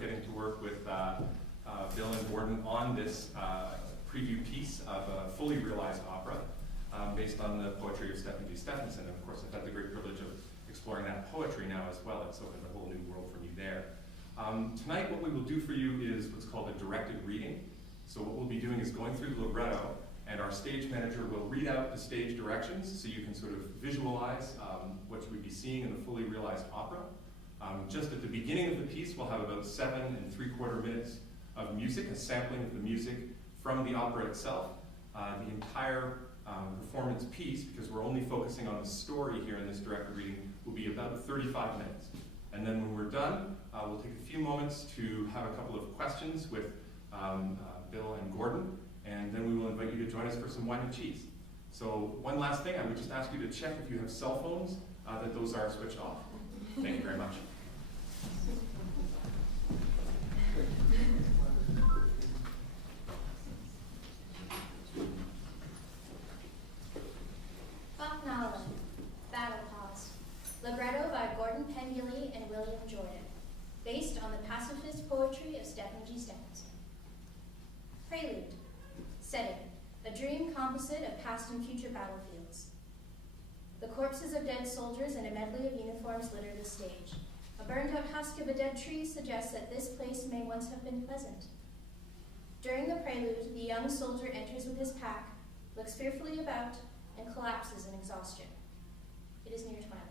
of getting to work with Bill and Gordon on this preview piece of a fully realized opera based on the poetry of Stephen G. Stephenson. And of course, I've had the great privilege of exploring that poetry now as well. It's opened a whole new world for me there. Tonight, what we will do for you is what's called a directed reading. So what we'll be doing is going through the libretto, and our stage manager will read out the stage directions so you can sort of visualize what you would be seeing in the fully realized opera. Just at the beginning of the piece, we'll have about 7 3/4 minutes of music, a sampling of the music from the opera itself. The entire performance piece, because we're only focusing on the story here in this directed reading, will be about 35 minutes. And then when we're done, we'll take a few moments to have a couple of questions with Bill and Gordon, and then we will invite you to join us for some wine and cheese. So one last thing, I would just ask you to check if you have cell phones, that those are switched off. Thank you very much. Vopnahlé, Battle Pause. Libretto by Gordon Pengilly and William Jordan, based on the pacifist poetry of Stephen G. Stephenson. Prelude. Setting: a dream composite of past and future battlefields. The corpses of dead soldiers and a medley of uniforms litter the stage. A burned-out husk of a dead tree suggests that this place may once have been pleasant. During the prelude, the young soldier enters with his pack, looks fearfully about, and collapses in exhaustion. It is near twilight.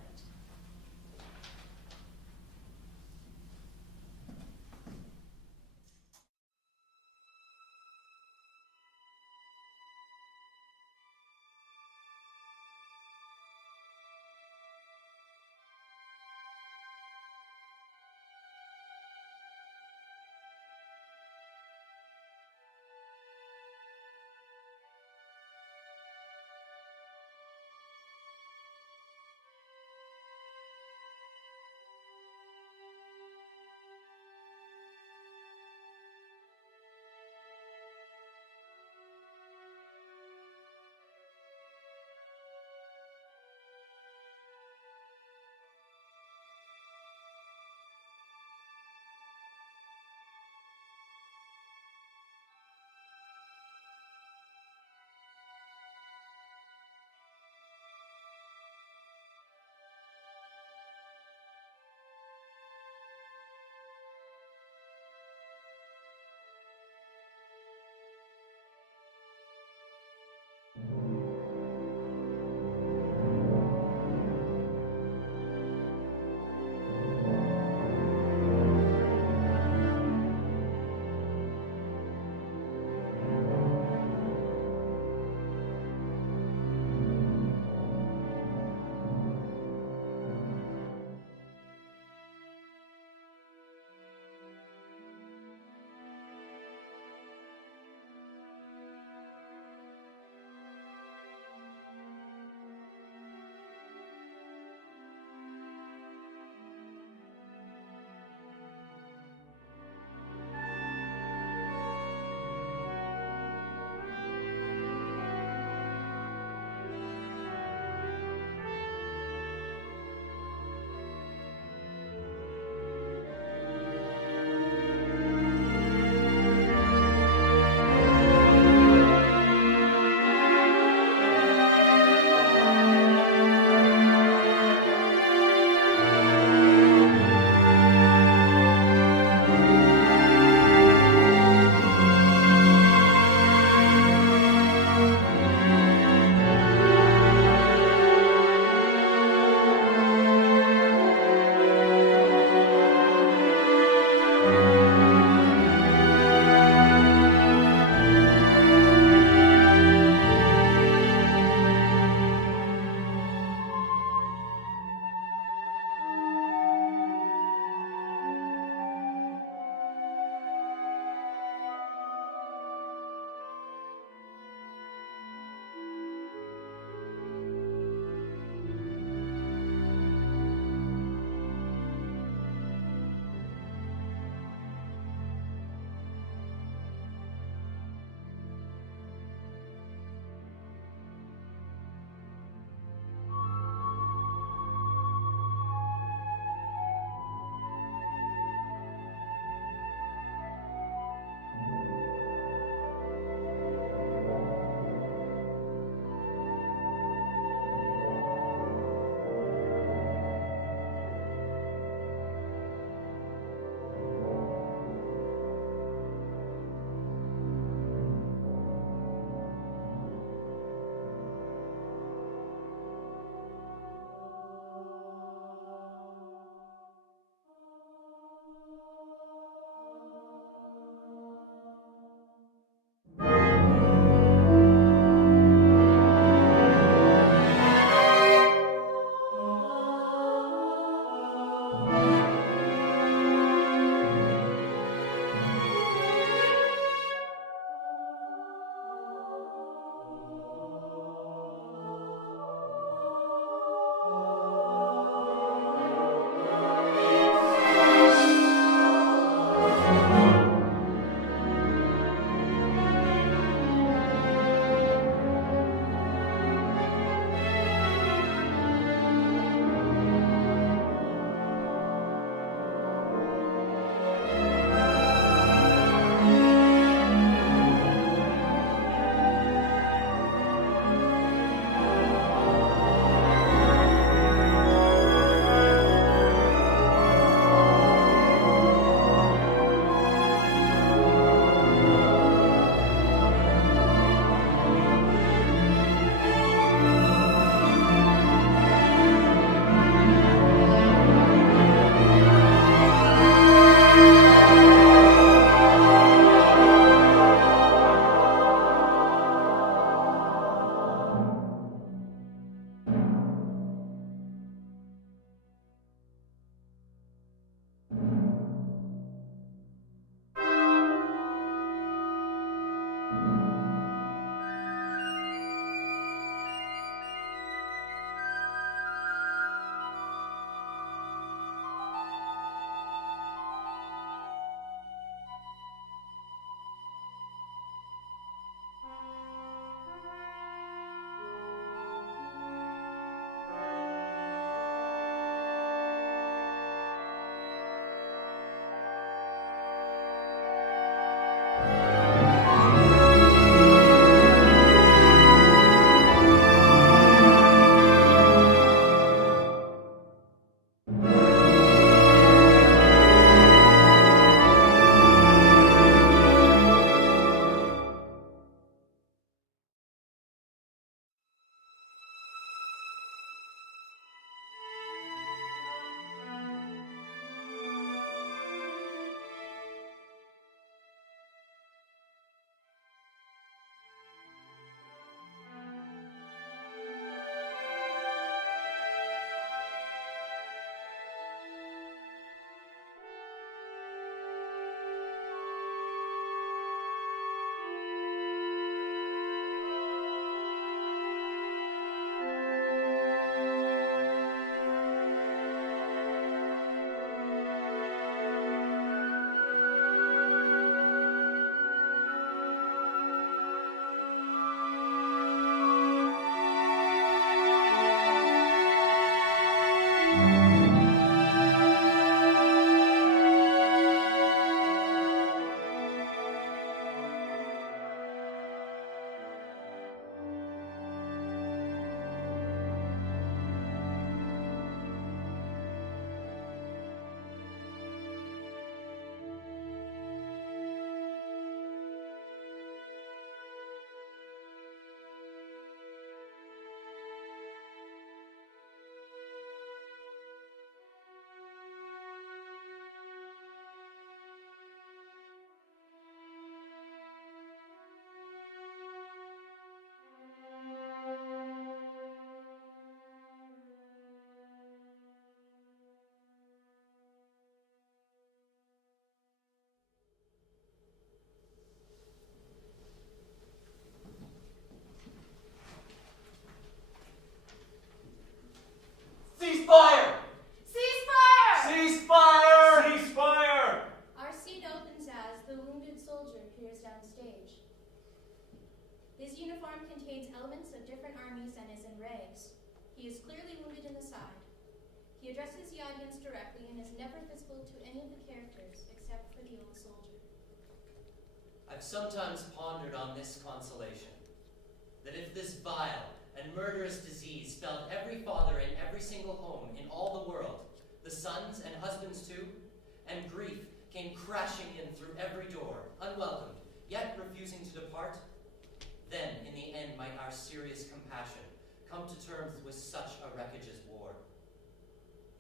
appears downstage. His uniform contains elements of different armies and is in rags. He is clearly wounded in the side. He addresses the audience directly and is never visible to any of the characters except for the old soldier. I've sometimes pondered on this consolation, that if this vile and murderous disease felled every father in every single home in all the world, the sons and husbands too, and grief came crashing in through every door, unwelcomed, yet refusing to depart, then in the end might our serious compassion come to terms with such a wreckage as war.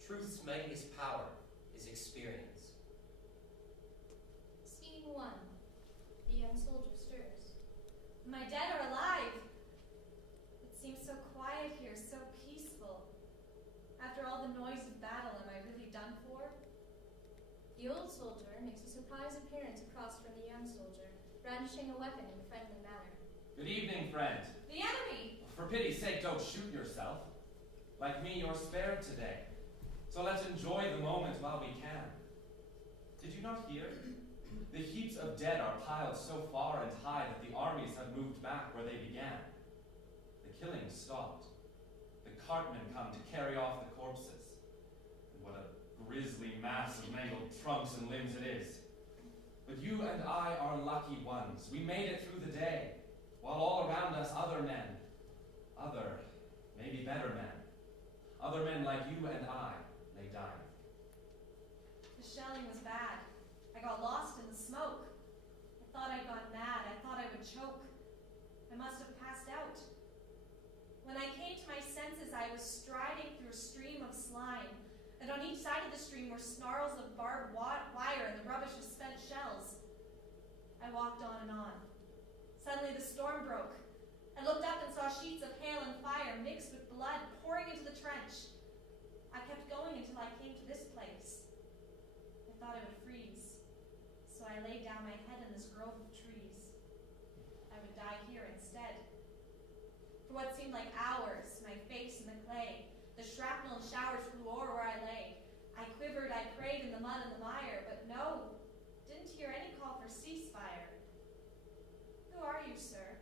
Truth's mightiest power is experience. Scene 1. The young soldier stirs. My dead are alive. It seems so quiet here, so peaceful. After all the noise of battle, am I really done for? The old soldier makes a surprise appearance across from the young soldier, brandishing a weapon in a friendly manner. Good evening, friend. The enemy! For pity's sake, don't shoot yourself. Like me, you're spared today. So let's enjoy the moment while we can. Did you not hear? The heaps of dead are piled so far and high that the armies have moved back where they began. The killing stopped. The cartmen come to carry off the corpses. And what a grisly mass of mangled trunks and limbs it is. But you and I are lucky ones. We made it through the day, while all around us other men, other, maybe better men, other men like you and I lay dying. The shelling was bad. I got lost in the smoke. I thought I'd gone mad. I thought I would choke. I must have passed out. When I came to my senses, I was striding through a stream of slime, and on each side of the stream were snarls of barbed wire and the rubbish of spent shells. I walked on and on. Suddenly the storm broke. I looked up and saw sheets of hail and fire mixed with blood pouring into the trench. I kept going until I came to this place. I thought I would freeze, so I laid down my head in this grove of trees. I would die here instead. For what seemed like hours, my face in the clay, the shrapnel and showers flew o'er where I lay. I quivered, I prayed in the mud and the mire, but no, didn't hear any call for ceasefire. Who are you, sir?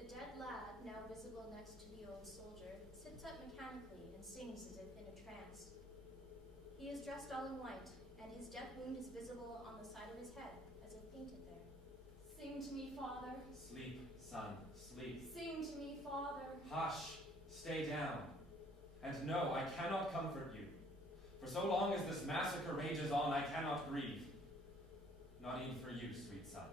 The dead lad, now visible next to the old soldier, sits up mechanically and sings as if in a trance. He is dressed all in white, and his death wound is visible on the side of his head, as if painted there. Sing to me, Father. Sleep, son, sleep. Sing to me, Father. Hush, stay down. And no, I cannot comfort you. For so long as this massacre rages on, I cannot grieve. Not even for you, sweet son.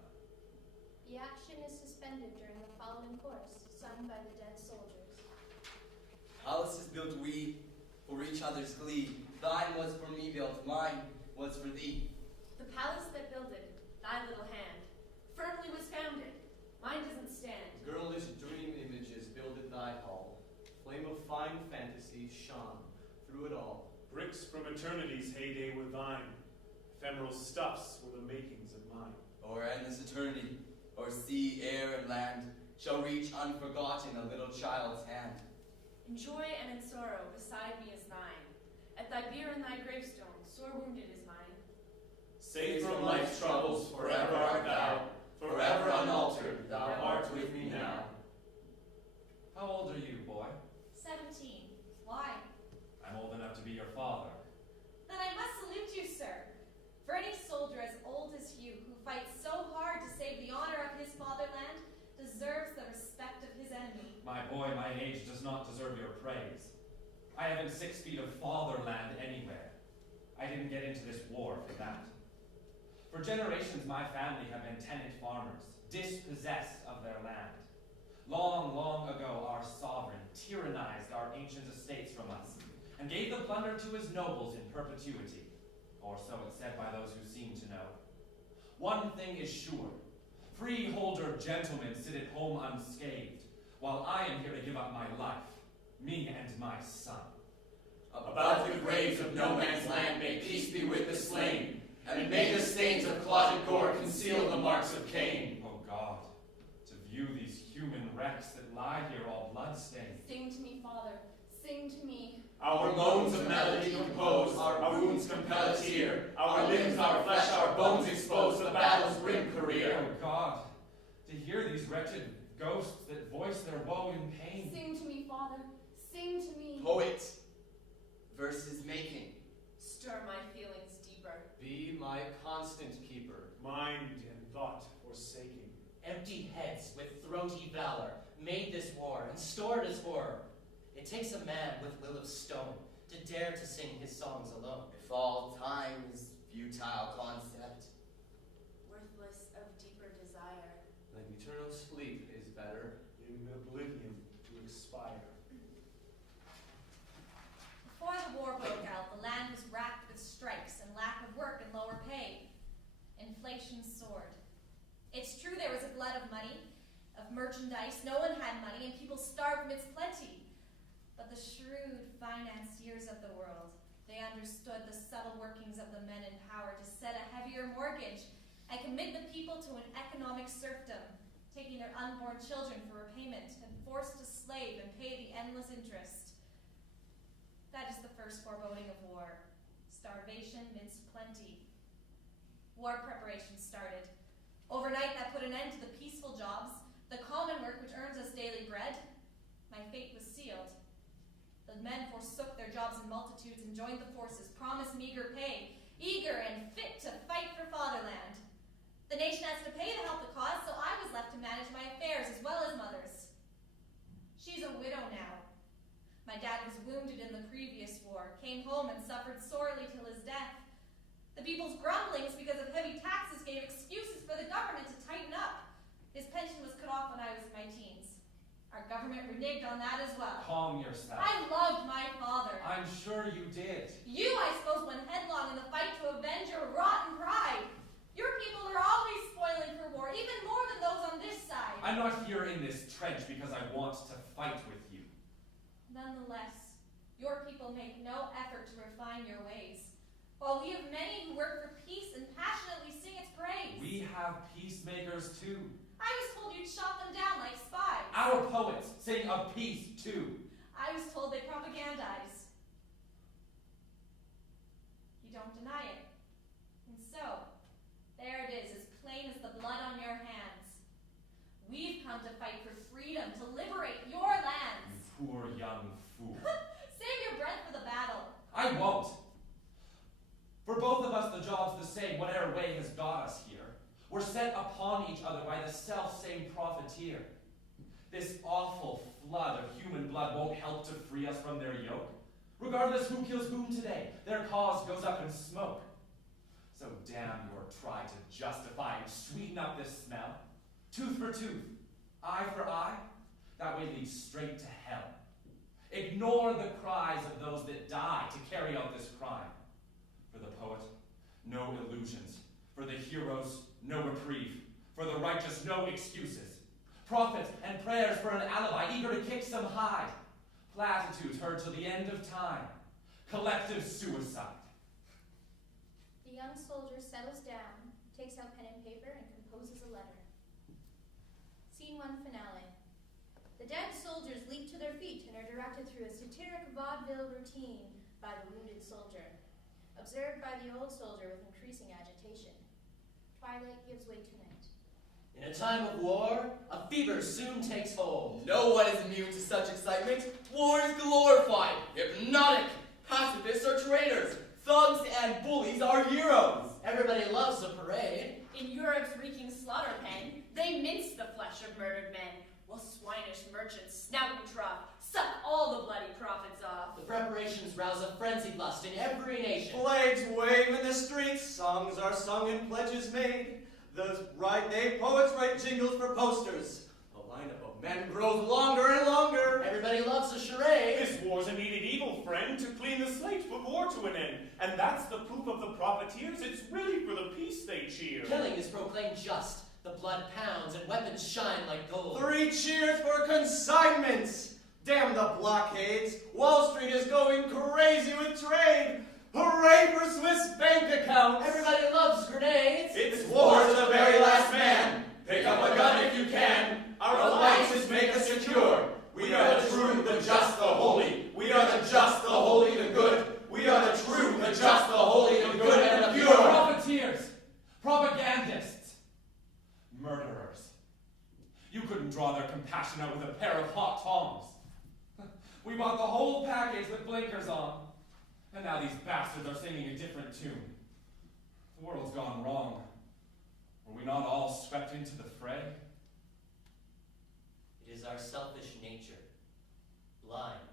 The action is suspended during the following chorus, sung by the dead soldiers. Palaces built we for each other's glee. Thine was for me built, mine was for thee. The palace that builded, thy little hand, firmly was founded, mine doesn't stand. Girlish dream images builded thy hall. Flame of fine fantasy shone through it all. Bricks from eternity's heyday were thine. Ephemeral stuffs were the makings of mine. O'er endless eternity, o'er sea, air, and land, shall reach unforgotten a little child's hand. In joy and in sorrow, beside me is thine. At thy bier and thy gravestone, sore wounded is mine. Safe from life's troubles, forever art thou, forever unaltered, thou art with me now. How old are you, boy? 17. Why? I'm old enough to be your father. Then I must salute you, sir. For any soldier as old as you, who fights so hard to save the honor of his fatherland, deserves the respect of his enemy. My boy, my age does not deserve your praise. I haven't 6 feet of fatherland anywhere. I didn't get into this war for that. For generations, my family have been tenant farmers, dispossessed of their land. Long, long ago, our sovereign tyrannized our ancient estates from us and gave the plunder to his nobles in perpetuity, or so it's said by those who seem to know. One thing is sure, freeholder gentlemen sit at home unscathed, while I am here to give up my life, me and my son. About the graves of no man's land may peace be with the slain, and may the stains of clotted gore conceal the marks of Cain. Oh God, to view these human wrecks that lie here all blood-stained. Sing to me, Father, sing to me. Our moans of melody compose, our wounds compel a tear, our limbs, our flesh, our bones expose the battle's grim career. Oh God, to hear these wretched ghosts that voice their woe in pain. Sing to me, Father. Sing to me. Poet, verses making. Stir my feelings deeper. Be my constant keeper. Mind and thought forsaking. Empty heads with throaty valor made this war and stored as horror. It takes a man with will of stone to dare to sing his songs alone. If all time is futile concept, Worthless of deeper desire. Then eternal sleep is better. In oblivion to expire. Before the war broke out, the land was racked with strikes and lack of work and lower pay. Inflation soared. It's true there was a glut of money, of merchandise. No one had money, and people starved from its plenty. But the shrewd financiers of the world, they understood the subtle workings of the men in power to set a heavier mortgage and commit the people to an economic serfdom, taking their unborn children for repayment and forced to slave and pay the endless interest. That is the first foreboding of war. Starvation midst plenty. War preparations started. Overnight, that put an end to the peaceful jobs, the common work which earns us daily bread. My fate was sealed. The men forsook their jobs in multitudes and joined the forces, promised meager pay, eager and fit to fight for fatherland. The nation has to pay to help the cause, so I was left to manage my affairs as well as mother's. She's a widow now. My dad was wounded in the previous war, came home and suffered sorely till his death. The people's grumblings because of heavy taxes gave excuses for the government to tighten up. His pension was cut off when I was in my teens. Our government reneged on that as well. Calm yourself. I loved my father. I'm sure you did. You, I suppose, went headlong in the fight to avenge your rotten pride. Your people are always spoiling for war, even more than those on this side. I'm not here in this trench because I want to fight with you. Nonetheless, your people make no effort to refine your ways, while we have many who work for peace and passionately sing its praise. We have peacemakers too. I was told you'd shot them down like spies. Our poets sing of peace too. I was told they propagandize. You don't deny it. And so, there it is, as plain as the blood on your hands. We've come to fight for freedom, to liberate your lands. You poor young fool. Save your breath for the battle. I won't. For both of us the job's the same, whatever way has got us here. We're set upon each other by the self-same profiteer. This awful flood of human blood won't help to free us from their yoke. Regardless who kills whom today, their cause goes up in smoke. So damn your try to justify and sweeten up this smell. Tooth for tooth, eye for eye, that way leads straight to hell. Ignore the cries of those that die to carry out this crime. For the poet, no illusions. For the heroes, no reprieve. For the righteous, no excuses. Prophets and prayers for an alibi, eager to kick some hide. Platitudes heard till the end of time. Collective suicide. The young soldier settles down, takes out pen and paper, and composes a letter. Scene 1 finale. The dead soldiers leap to their feet and are directed through a satiric vaudeville routine by the wounded soldier, observed by the old soldier with increasing agitation. Twilight gives way to night. In a time of war, a fever soon takes hold. no one is immune to such excitement. War is glorified, hypnotic. Pacifists are traitors. Thugs and bullies are heroes. Everybody loves a parade. In Europe's reeking slaughter pen, they mince the flesh of murdered men, while swinish merchants snout and trough, suck all the bloody profits off. The preparations rouse a frenzied lust in every nation. Flags wave in the streets, songs are sung and pledges made. They poets write jingles for posters. The lineup of men grows longer and longer. Everybody loves a charade. This war's a needed evil, friend, to clean the slate, put war to an end. And that's the proof of the profiteers. It's really for the peace they cheer. Killing is proclaimed just. The blood pounds and weapons shine like gold. 3 cheers for consignments. Damn the blockades. Wall Street is going crazy with trade. Hooray for Swiss bank accounts. Everybody loves grenades. It's war to the very last man. Pick up a gun if you can. Our alliances make us secure. We are the true, the just, the holy. We are the just, the holy. You couldn't draw their compassion out with a pair of hot tongs. We bought the whole package with blinkers on, and now these bastards are singing a different tune. The world's gone wrong. Were we not all swept into the fray? It is our selfish nature, blind.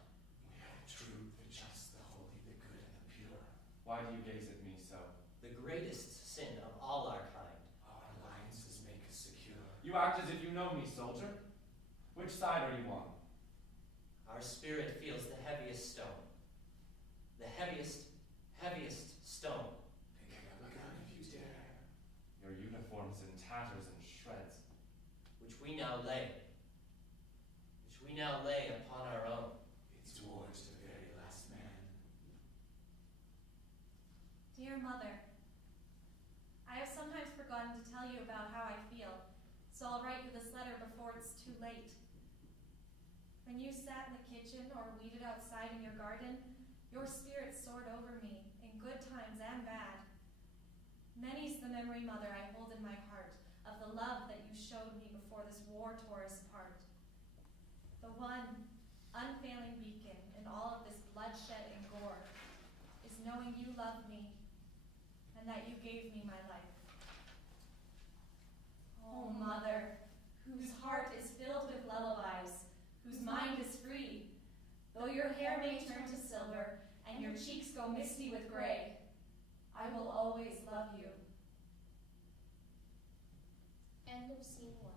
We have the truth, the just, the holy, the good, and the pure. Why do you gaze at me so? The greatest sin of all our kind. Our alliances make us secure. You act as if you know me, soldier. Which side are you on? Our spirit feels the heaviest stone. The heaviest stone. Pick up a gun if you dare. Your uniform's in tatters and shreds. Which we now lay upon our own. It's towards the very last man. Dear Mother, I have sometimes forgotten to tell you about how I feel, so I'll write you this letter before it's too late. When you sat in the kitchen or weeded outside in your garden, your spirit soared over me, in good times and bad. Many's the memory, Mother, I hold in my heart, of the love that you showed me before this war tore us apart. The one unfailing beacon in all of this bloodshed and gore is knowing you love me and that you gave me my life. Oh, Mother, whose heart is filled with lullabies, whose mind is free, though your hair may turn to silver and your cheeks go misty with gray, I will always love you. End of scene 1.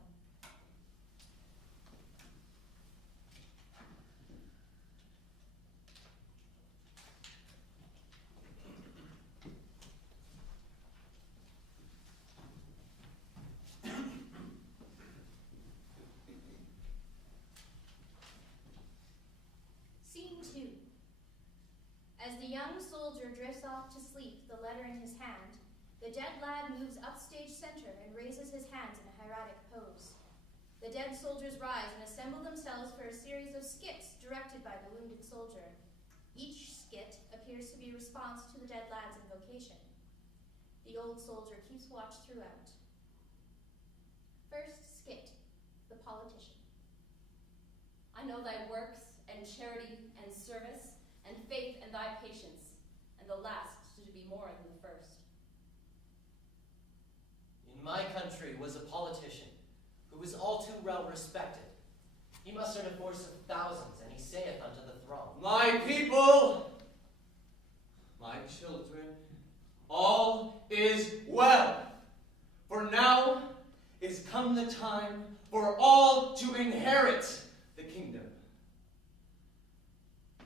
Scene 2. As the young soldier drifts off to sleep, the letter in his hand, the dead lad moves upstage center and raises his hands in a hieratic pose. The dead soldiers rise and assemble themselves for a series of skits directed by the wounded soldier. Each skit appears to be a response to the dead lad's invocation. The old soldier keeps watch throughout. First skit, the politician. I know thy works, and charity, and service, and faith, and thy patience, and the last to be more than the first. In my country was a politician who was all too well respected. He mustered a force of thousands, and he saith unto the throng, My people, my children, all is well. For now is come the time for all to inherit the kingdom.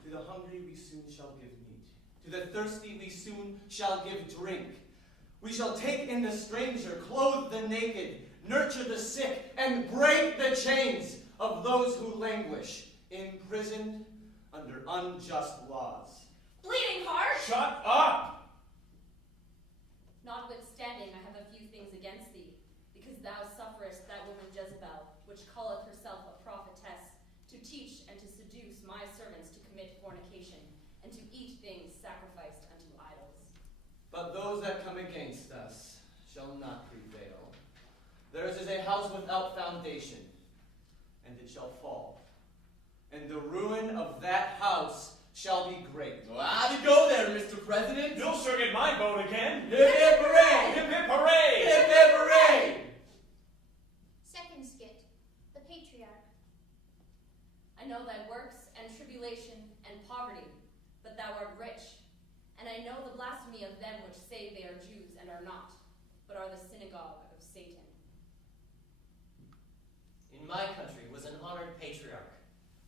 To the hungry we soon shall give meat. To the thirsty we soon shall give drink. We shall take in the stranger, clothe the naked, nurture the sick, and break the chains of those who languish, imprisoned under unjust laws. Bleeding heart! Shut up! Notwithstanding, I have a few things against thee, because thou sufferest that woman Jezebel, which calleth herself a prophetess, to teach and to seduce my servants to commit fornication, and to eat things sacrificed unto idols. But those that come against us shall not prevail. Theirs is a house without foundation, and it shall fall. And the ruin of that house shall be great. Well, how'd you go there, Mr. President? You'll sure get my vote again. Hip hip hooray! Hip hip hooray! Hip hip hooray! Second skit, the patriarch. I know thy works, and tribulation, and poverty, but thou art rich. And I know the blasphemy of them which say they are Jews and are not, but are the synagogue of Satan. In my country was an honored patriarch,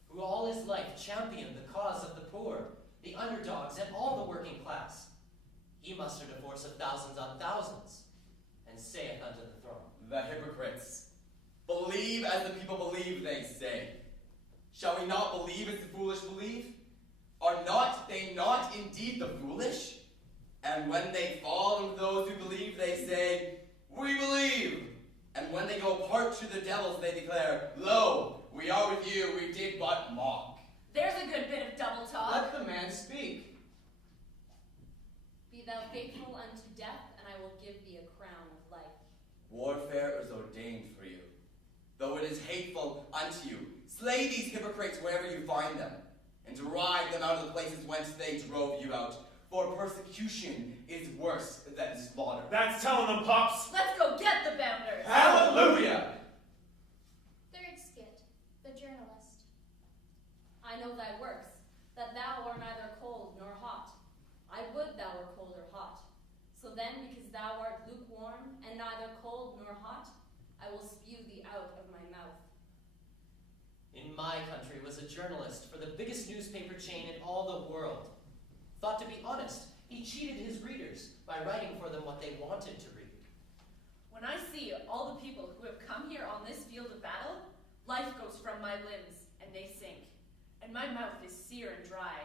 who all his life championed the cause of the poor, the underdogs, and all the working class. He mustered a force of thousands on thousands, and saith unto the throng, The hypocrites. Believe as the people believe, they say. Shall we not believe as the foolish believe? Are not they not indeed the foolish? And when they fall with those who believe, they say, We believe. And when they go apart to the devils, they declare, Lo, we are with you, we did but mock. There's a good bit of double talk. Let the man speak. Be thou faithful unto death, and I will give thee a crown of life. Warfare is ordained for you, though though it is hateful unto you. Slay these hypocrites wherever you find them, and drive them out of the places whence they drove you out. For persecution is worse than slaughter. That's telling them, Pops. Let's go get the bounders. Hallelujah! Third skit, the journalist. I know thy works, that thou art neither cold nor hot. I would thou were cold or hot. So then, because thou art lukewarm, and neither cold nor hot, I will spew thee out of my mouth. In my country was a journalist for the biggest newspaper chain in all the world. Thought to be honest, he cheated his readers by writing for them what they wanted to read. When I see all the people who have come here on this field of battle, life goes from my limbs, and they sink, and my mouth is sere and dry.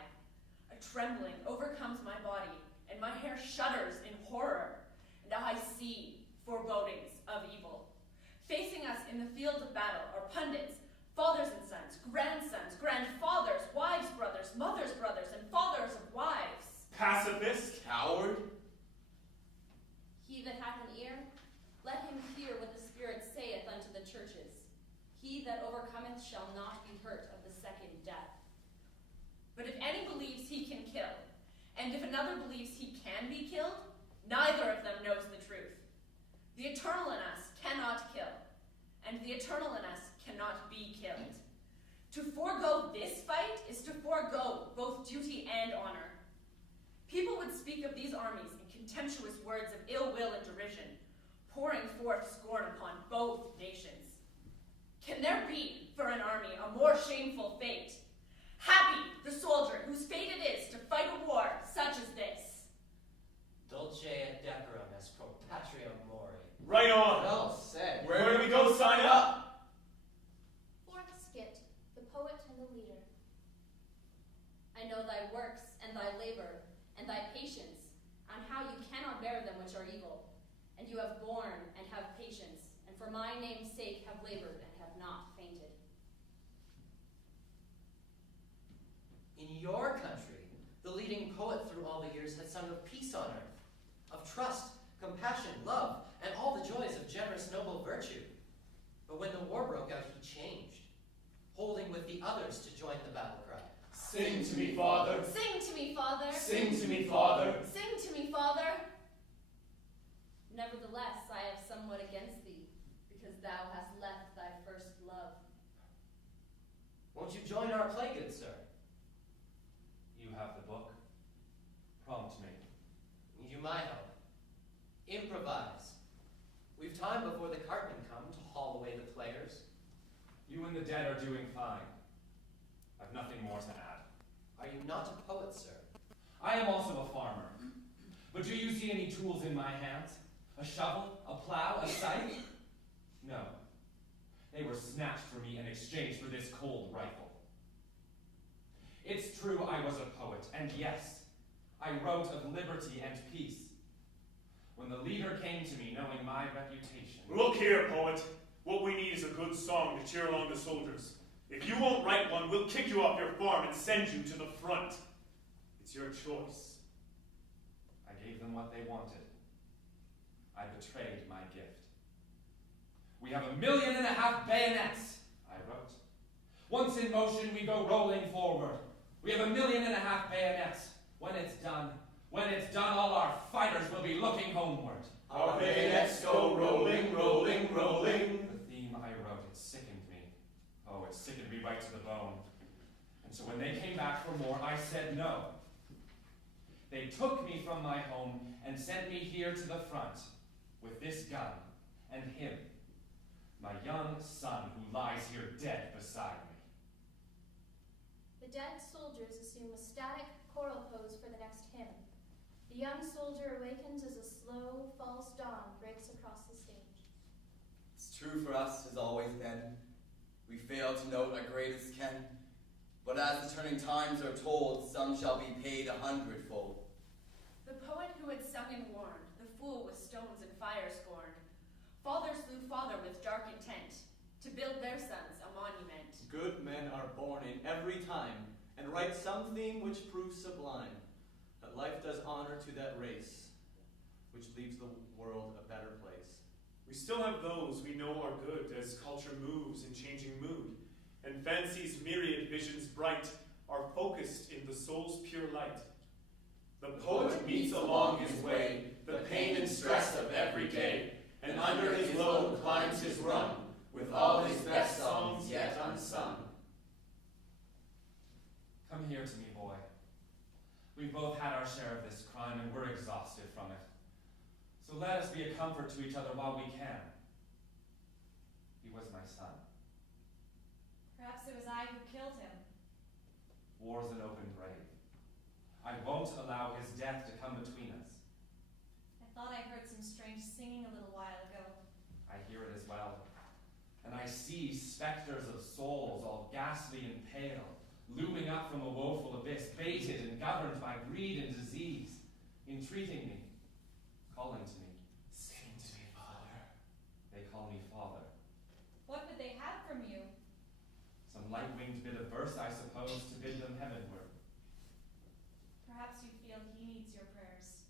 A trembling overcomes my body, and my hair shudders in horror, and I see forebodings of evil. Facing us in the field of battle are pundits, fathers and sons, grandsons, grandfathers, wives' brothers, mothers' brothers, and fathers of wives. Pacifist. Coward? He that hath an ear, let him hear what the Spirit saith unto the churches. He that overcometh shall not be hurt of the second death. But if any believes he can kill, and if another believes he can be killed, neither of them knows the truth. The eternal in us cannot kill, and the eternal in us cannot be killed. To forego this fight is to forego both duty and honor. People would speak of these armies in contemptuous words of ill will and derision, pouring forth scorn upon both nations. Can there be, for an army, a more shameful fate? Happy the soldier whose fate it is to fight a war such as this. Dulce et decorum est pro patria mori. Right on. Well said. Where do we go sign up? Fourth skit, the poet and the leader. I know thy works and thy labor and thy patience, on how you cannot bear them which are evil. And you have borne and have patience, and for my name's sake have labored and have not fainted. In your country, the leading poet through all the years had sung of peace on earth, of trust, compassion, love, and all the joys of generous, noble virtue. But when the war broke out, he changed, holding with the others to join the battle cry. Sing to me, Father. Sing to me, Father! Sing to me, Father. Sing to me, Father! Nevertheless, I have somewhat against thee, because thou hast left thy first love. Won't you join our play, good sir? You have the book. Prompt me. Need you my help? Improvise. We've time before the cartmen come to haul away the players. You and the dead are doing fine. I've nothing more to add. Are you not a poet, sir? I am also a farmer. But do you see any tools in my hands? A shovel, a plow, a scythe? No. They were snatched from me in exchange for this cold rifle. It's true I was a poet, and yes, I wrote of liberty and peace. When the leader came to me knowing my reputation... Look here, poet. What we need is a good song to cheer along the soldiers. If you won't write one, we'll kick you off your farm and send you to the front. It's your choice. I gave them what they wanted. I betrayed my gift. We have 1.5 million bayonets, I wrote. Once in motion, we go rolling forward. We have 1.5 million bayonets. When it's done, all our fighters will be looking homeward. Our bayonets go rolling, rolling, rolling. The theme I wrote, it sickened me. Oh, it sickened me right to the bone. And so when they came back for more, I said no. They took me from my home and sent me here to the front with this gun and him, my young son who lies here dead beside me. The dead soldiers assume a static choral pose for the next hymn. The young soldier awakens as a slow, false dawn breaks across the stage. It's true for us, has always been. We fail to note our greatest ken. But as the turning times are told, some shall be paid 100-fold. The poet who had sung and warned, the fool with stones and fire scorned. Father slew father with dark intent, to build their sons a monument. Good men are born in every time, and write some theme which proves sublime, that life does honor to that race, which leaves the world a better place. We still have those we know are good as culture moves moves in changing mood, and fancy's myriad visions bright are focused in the soul's pure light. The poet meets along his way the pain and stress of every day, and under his load climbs his run, with all his best songs yet unsung. Come here to me, boy. We've both had our share of this crime, and we're exhausted from it. So let us be a comfort to each other while we can. He was my son. Perhaps it was I who killed him. War's an open grave. I won't allow his death to come between us. I thought I heard some strange singing a little while ago. I hear it as well. And I see specters of souls, all ghastly and pale, looming up from a woeful abyss, baited and governed by greed and disease, entreating me, calling to me. Sing to me, Father. They call me Father. What would they have from you? Some light-winged bit of verse, I suppose, to bid them heavenward. Perhaps you feel he needs your prayers.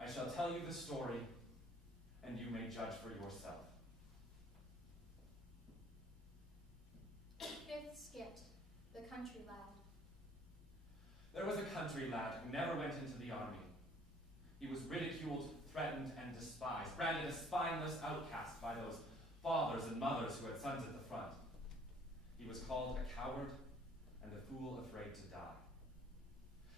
I shall tell you the story, and you may judge for yourself. Fifth skit, the country lad. There was a country lad who never went into the army. He was ridiculed, threatened, and despised, branded a spineless outcast by those fathers and mothers who had sons at the front. He was called a coward and a fool afraid to die.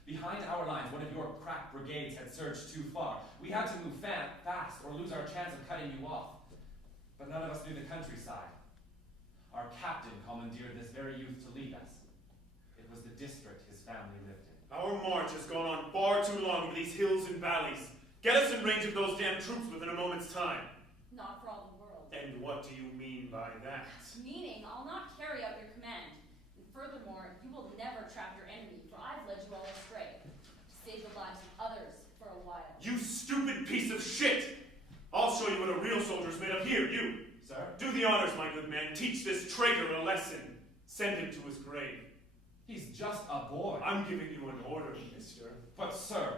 Behind our lines, one of your crack brigades had surged too far. We had to move fast or lose our chance of cutting you off. But none of us knew the countryside. Our captain commandeered this very youth to lead us. It was the district his family lived in. Our march has gone on far too long over these hills and valleys. Get us in range of those damn troops within a moment's time. Not for all the world. And what do you mean by that? Meaning, I'll not carry out your command. And furthermore, you will never trap your enemy, for I've led you all astray, to save the lives of others for a while. You stupid piece of shit! I'll show you what a real soldier's made of. Here, you! Sir? Do the honors, my good man. Teach this traitor a lesson. Send him to his grave. He's just a boy. I'm giving you an order, mister. But, sir,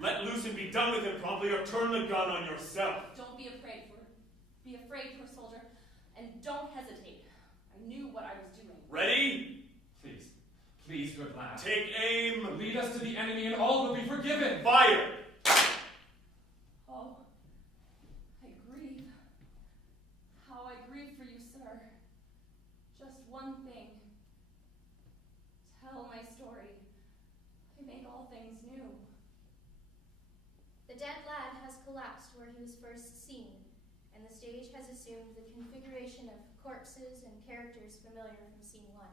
Let loose and be done with him promptly, or turn the gun on yourself. Don't be afraid, Be afraid, poor soldier, and don't hesitate. I knew what I was doing. Ready? Please, good lad. Take aim. Lead us to the enemy and all will be forgiven. Fire! Oh, I grieve. How I grieve for you, sir. Just one thing. Tell my story. I make all things new. The dead lad has collapsed where he was first seen, and the stage has assumed the configuration of corpses and characters familiar from scene 1.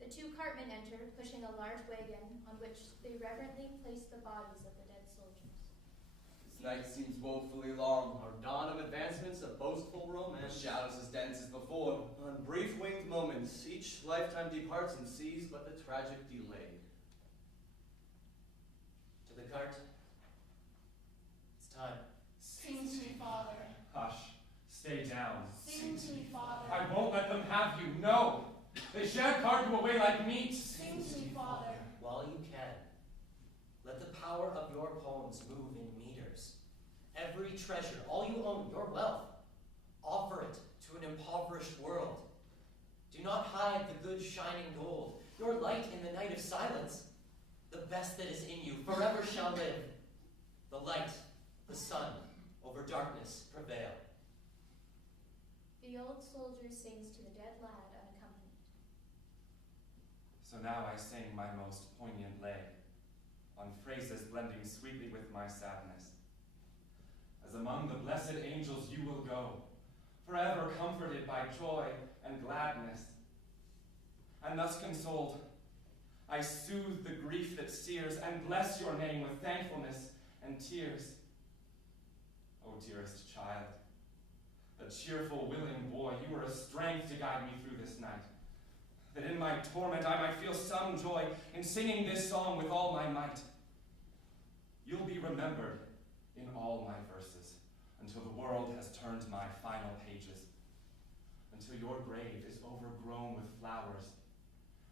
The two cartmen enter, pushing a large wagon on which they reverently place the bodies of the dead soldiers. This night seems woefully long. Our dawn of advancement's a boastful The romance. shadows as dense as before. On brief winged moments, each lifetime departs and sees but the tragic delay. To the cart. It's time. Sing to me, Father. Hush. Stay down. Sing to me, Father. I won't let them have you. No. They shan't cart you away like meat. Sing to me, Father. While you can, let the power of your poems move in meters. Every treasure, all you own, your wealth, offer it to an impoverished world. Do not hide the good shining gold, your light in the night of silence. The best that is in you forever shall live. The light, the sun, over darkness prevail. The old soldier sings to the dead lad unaccompanied. So now I sing my most poignant lay, on phrases blending sweetly with my sadness. As among the blessed angels you will go, forever comforted by joy and gladness. And thus consoled, I soothe the grief that sears and bless your name with thankfulness and tears. O dearest child, a cheerful, willing boy, you are a strength to guide me through this night, that in my torment I might feel some joy in singing this song with all my might. You'll be remembered in all my verses, until the world has turned my final pages, until your grave is overgrown with flowers,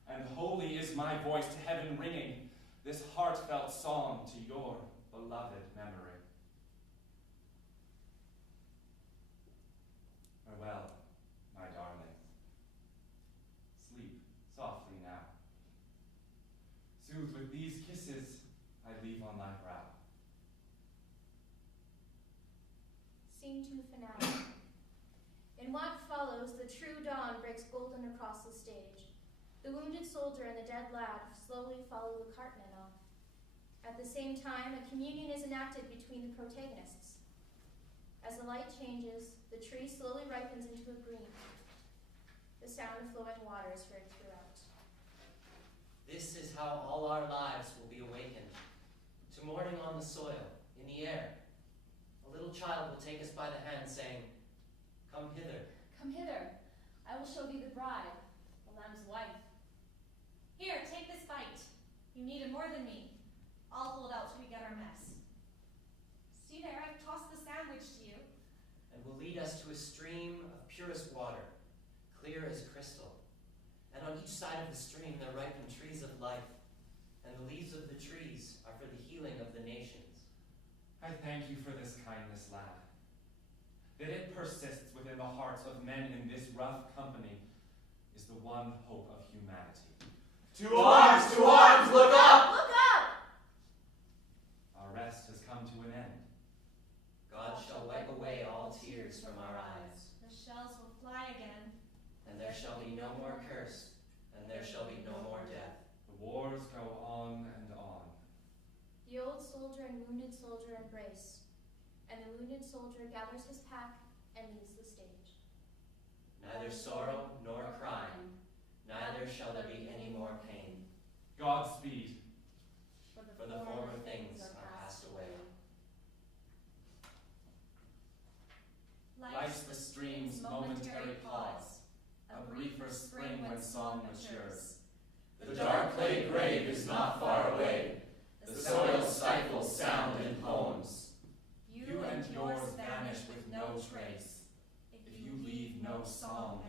and holy is my voice to heaven ringing this heartfelt song to your beloved memory. these kisses I leave on thy brow. Scene 2 finale. In what follows, the true dawn breaks golden across the stage. The wounded soldier and the dead lad slowly follow the cartman off. At the same time, a communion is enacted between the protagonists. As the light changes, the tree slowly ripens into a green. The sound of flowing water is heard throughout. This is how all our lives will be awakened. To morning on the soil, in the air. A little child will take us by the hand, saying, "Come hither." Come hither. I will show thee the bride, the lamb's wife. Here, take this bite. You need it more than me. I'll hold out till we get our mess. See there, I've tossed the sandwich to you. And will lead us to a stream of purest water, clear as crystal. And on each side of the stream there ripen trees of life, and the leaves of the trees are for the healing of the nations. I thank you for this kindness, lad. That it persists within the hearts of men in this rough company is the one hope of humanity. To arms, look up! Look up! Our rest has come to an end. God shall wipe away all tears from our eyes, The shells will fly again. and there shall be no more curse, and there shall be no more death. The wars go on and on. The old soldier and wounded soldier embrace, and the wounded soldier gathers his pack and leaves the stage. Neither sorrow nor crime, neither shall there be any more pain. Godspeed. For the former things are passed away. Life's the stream's momentary pause, a briefer spring when song matures. The dark clay grave is not far away. The soil stifles sound in poems. You and yours vanish with no trace, if you leave no song